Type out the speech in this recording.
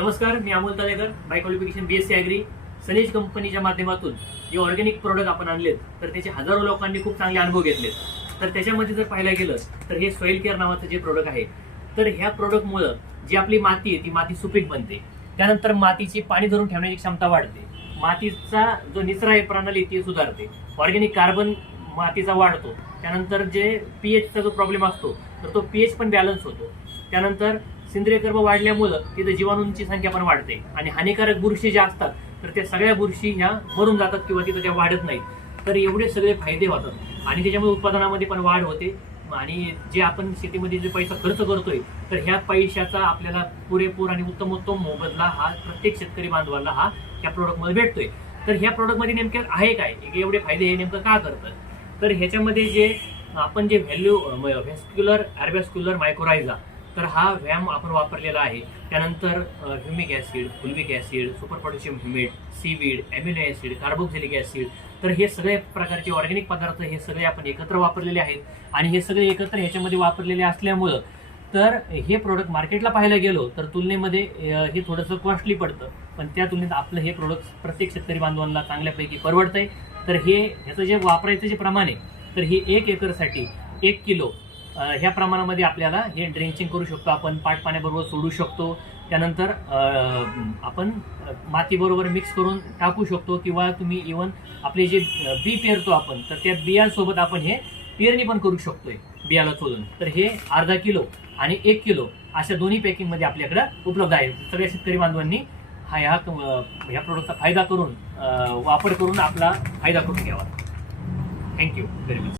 नमस्कार मी Amol Talekar by qualification B S C agri सनेज कंपनीच्या माध्यमातून जे ऑर्गॅनिक प्रोडक्ट आपण आणलेत तर त्याचे हजारो लोकांनी खूप चांगले अनुभव घेतलेत. तर त्याच्यामध्ये जर पाहायला गेलं तर हे सॉईल केअर नावाचं जे प्रोडक्ट आहे तर ह्या प्रोडक्टमुळं जी आपली माती आहे ती माती सुपीक बनते. त्यानंतर मातीची पाणी धरून ठेवण्याची क्षमता वाढते. मातीचा जो निचरा आहे प्रणाली ती सुधारते. ऑर्गॅनिक कार्बन मातीचा वाढतो. त्यानंतर जे पी एचचा जो प्रॉब्लेम असतो तर तो पी एच पण बॅलन्स होतो. त्यानंतर सेंद्रिय कर्म वाढल्यामुळं तिथे जीवाणूंची संख्या पण वाढते. आणि हानिकारक बुरशी ज्या असतात तर त्या सगळ्या बुरशी ह्या मरून जातात किंवा तिथं त्या वाढत नाहीत. तर एवढे सगळे फायदे होतात. आणि त्याच्यामुळे उत्पादनामध्ये पण वाढ होते. आणि जे आपण शेतीमध्ये जे पैसा खर्च करतोय तर ह्या पैशाचा आपल्याला पुरेपूर आणि उत्तम उत्तम मोबदला हा प्रत्येक शेतकरी बांधवाला हा या प्रोडक्टमध्ये भेटतोय. तर ह्या प्रोडक्टमध्ये नेमकं आहे काय? एवढे फायदे हे नेमकं का करतं तर ह्याच्यामध्ये जे आपण जे व्हॅल्यू व्हेस्क्युलर ॲर्बॅस्क्युलर मायक्रोरायझा तर हा व्यायाम आपण वापरलेला आहे. त्यानंतर humic acid fulvic acid super potassium humid seaweed amino acid carboxylic acid. तर हे सगळे प्रकारचे ऑर्गॅनिक पदार्थ हे सगळे आपण एकत्र वापरलेले आहेत. आणि हे सगळे एकत्र ह्याच्यामध्ये वापरलेले असल्यामुळं तर हे प्रोडक्ट मार्केटला पाहायला गेलो तर तुलनेमध्ये हे थोडंसं कॉस्टली पडतं. पण त्या तुलनेत आपलं हे प्रोडक्ट प्रत्येक शेतकरी बांधवांना चांगल्यापैकी परवडतंय. तर हे ह्याचं जे वापरायचं जे प्रमाण आहे तर हे एक एकरसाठी एक किलो ह्या प्रमाणामध्ये आपल्याला हे ड्रेंचिंग करू शकतो. आपण पाट पाण्याबरोबर सोडू शकतो. त्यानंतर आपण मातीबरोबर मिक्स करून टाकू शकतो किंवा तुम्ही इवन आपले जे बी पेरतो आपण तर त्या बियांसोबत आपण हे पेरणी पण करू शकतोय बियाला चोलून तर हे अर्धा किलो आणि एक किलो अशा दोन्ही पॅकिंगमध्ये आपल्याकडं उपलब्ध आहे. सगळ्या शेतकरी बांधवांनी हा ह्या ह्या प्रोडक्टचा फायदा करून वापर करून आपला फायदा करून घ्यावा. Thank you very much